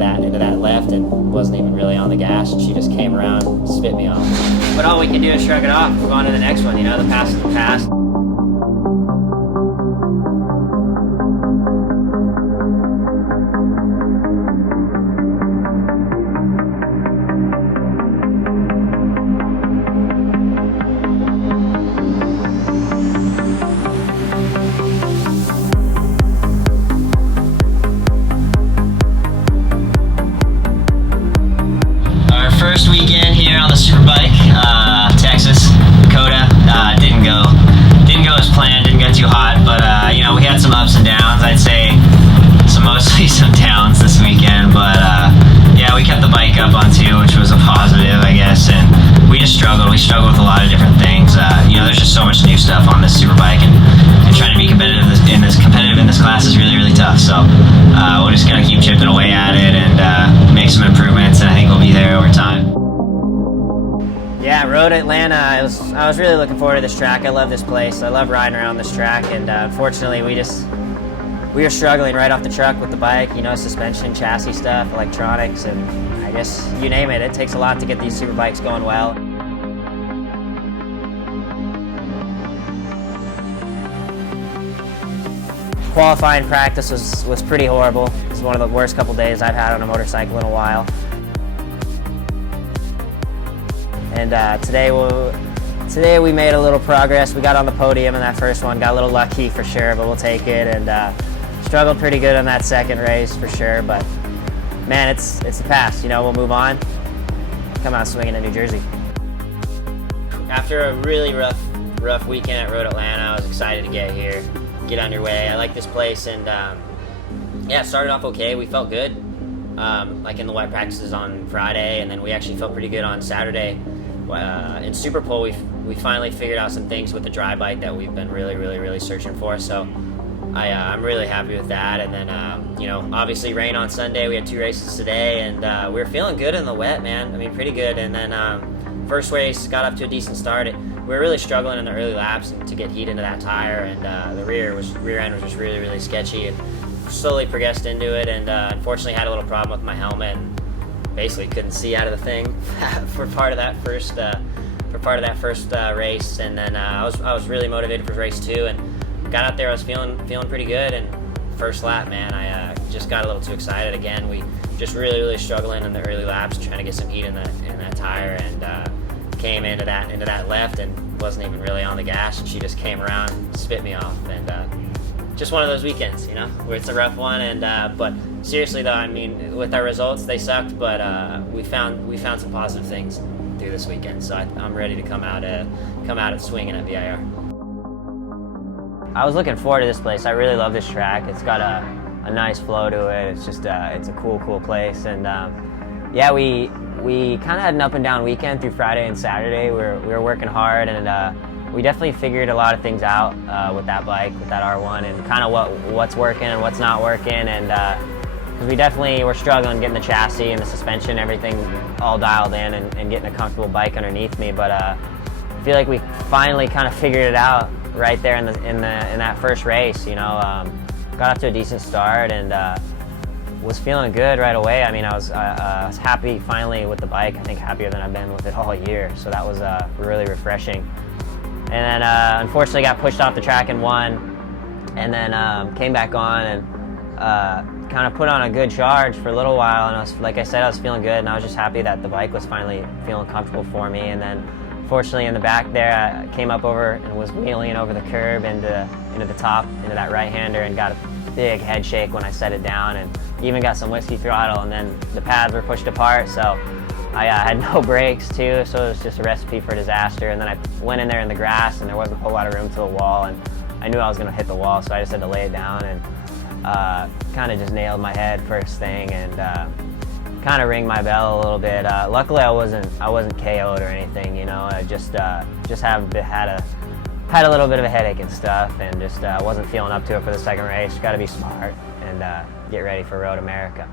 into that left and wasn't even really on the gas, and she just came around and spit me off. But all we can do is shrug it off, move on to the next one. You know, the past is the past. First weekend here on the superbike, Texas, Dakota, didn't go as planned, didn't go too hot, but you know, we had some ups and downs. I'd say mostly some downs this weekend, but yeah, we kept the bike up on 2, which was a positive, I guess, and we just struggled. We struggled with a lot of different things. You know, there's just so much new stuff on this superbike, and trying to be competitive in this class is really, really tough. So we're just gonna keep chipping away at it and make some improvements, and I think we'll be there over time. Yeah, Road Atlanta, I was really looking forward to this track. I love this place. I love riding around this track, and unfortunately we were struggling right off the truck with the bike, you know, suspension, chassis stuff, electronics, and I guess you name it. It takes a lot to get these super bikes going well. Qualifying practice was pretty horrible. It was one of the worst couple days I've had on a motorcycle in a while. And today we made a little progress. We got on the podium in that first one, got a little lucky for sure, but we'll take it, and struggled pretty good on that second race for sure, but man, it's the past, you know, we'll move on, come out swinging in New Jersey. After a really rough weekend at Road Atlanta, I was excited to get here, get underway. I like this place, and yeah, it started off okay. We felt good, like in the wet practices on Friday, and then we actually felt pretty good on Saturday. In Superpole, we finally figured out some things with the dry bike that we've been really searching for. So I'm really happy with that. And then you know, obviously rain on Sunday. We had 2 races today, and we were feeling good in the wet, man. I mean, pretty good. And then first race got up to a decent start. We were really struggling in the early laps to get heat into that tire, and the rear end was just really sketchy. And slowly progressed into it, and unfortunately had a little problem with my helmet. And basically couldn't see out of the thing for part of that first race, and then I was really motivated for race 2, and got out there. I was feeling pretty good, and first lap, man, I just got a little too excited again. We just really struggling in the early laps, trying to get some heat in that tire, and came into that left and wasn't even really on the gas, and she just came around and spit me off, and just one of those weekends, you know, where it's a rough one. And but seriously though, I mean, with our results, they sucked, but we found some positive things through this weekend. So I'm ready to come out at swinging at VIR. I was looking forward to this place. I really love this track. It's got a nice flow to it. It's just it's a cool place. And yeah, we kind of had an up and down weekend through Friday and Saturday. We were working hard, and we definitely figured a lot of things out with that bike, with that R1, and kind of what's working and what's not working. And because we definitely were struggling getting the chassis and the suspension, everything all dialed in, and getting a comfortable bike underneath me. But I feel like we finally kind of figured it out right there in that first race. You know, got off to a decent start, and was feeling good right away. I mean, I was happy finally with the bike. I think happier than I've been with it all year. So that was really refreshing. And then unfortunately got pushed off the track and won, and then came back on and kind of put on a good charge for a little while, and like I said, I was feeling good, and I was just happy that the bike was finally feeling comfortable for me. And then fortunately in the back there, I came up over and was wheeling over the curb into the top, into that right-hander, and got a big head shake when I set it down, and even got some whiskey throttle, and then the pads were pushed apart, so I had no brakes too, so it was just a recipe for disaster. And then I went in there in the grass, and there wasn't a whole lot of room to the wall, and I knew I was going to hit the wall, so I just had to lay it down, and kind of just nailed my head first thing, and kind of ring my bell a little bit. Luckily, I wasn't KO'd or anything, you know. I just had a little bit of a headache and stuff, and just wasn't feeling up to it for the second race. Got to be smart and get ready for Road America.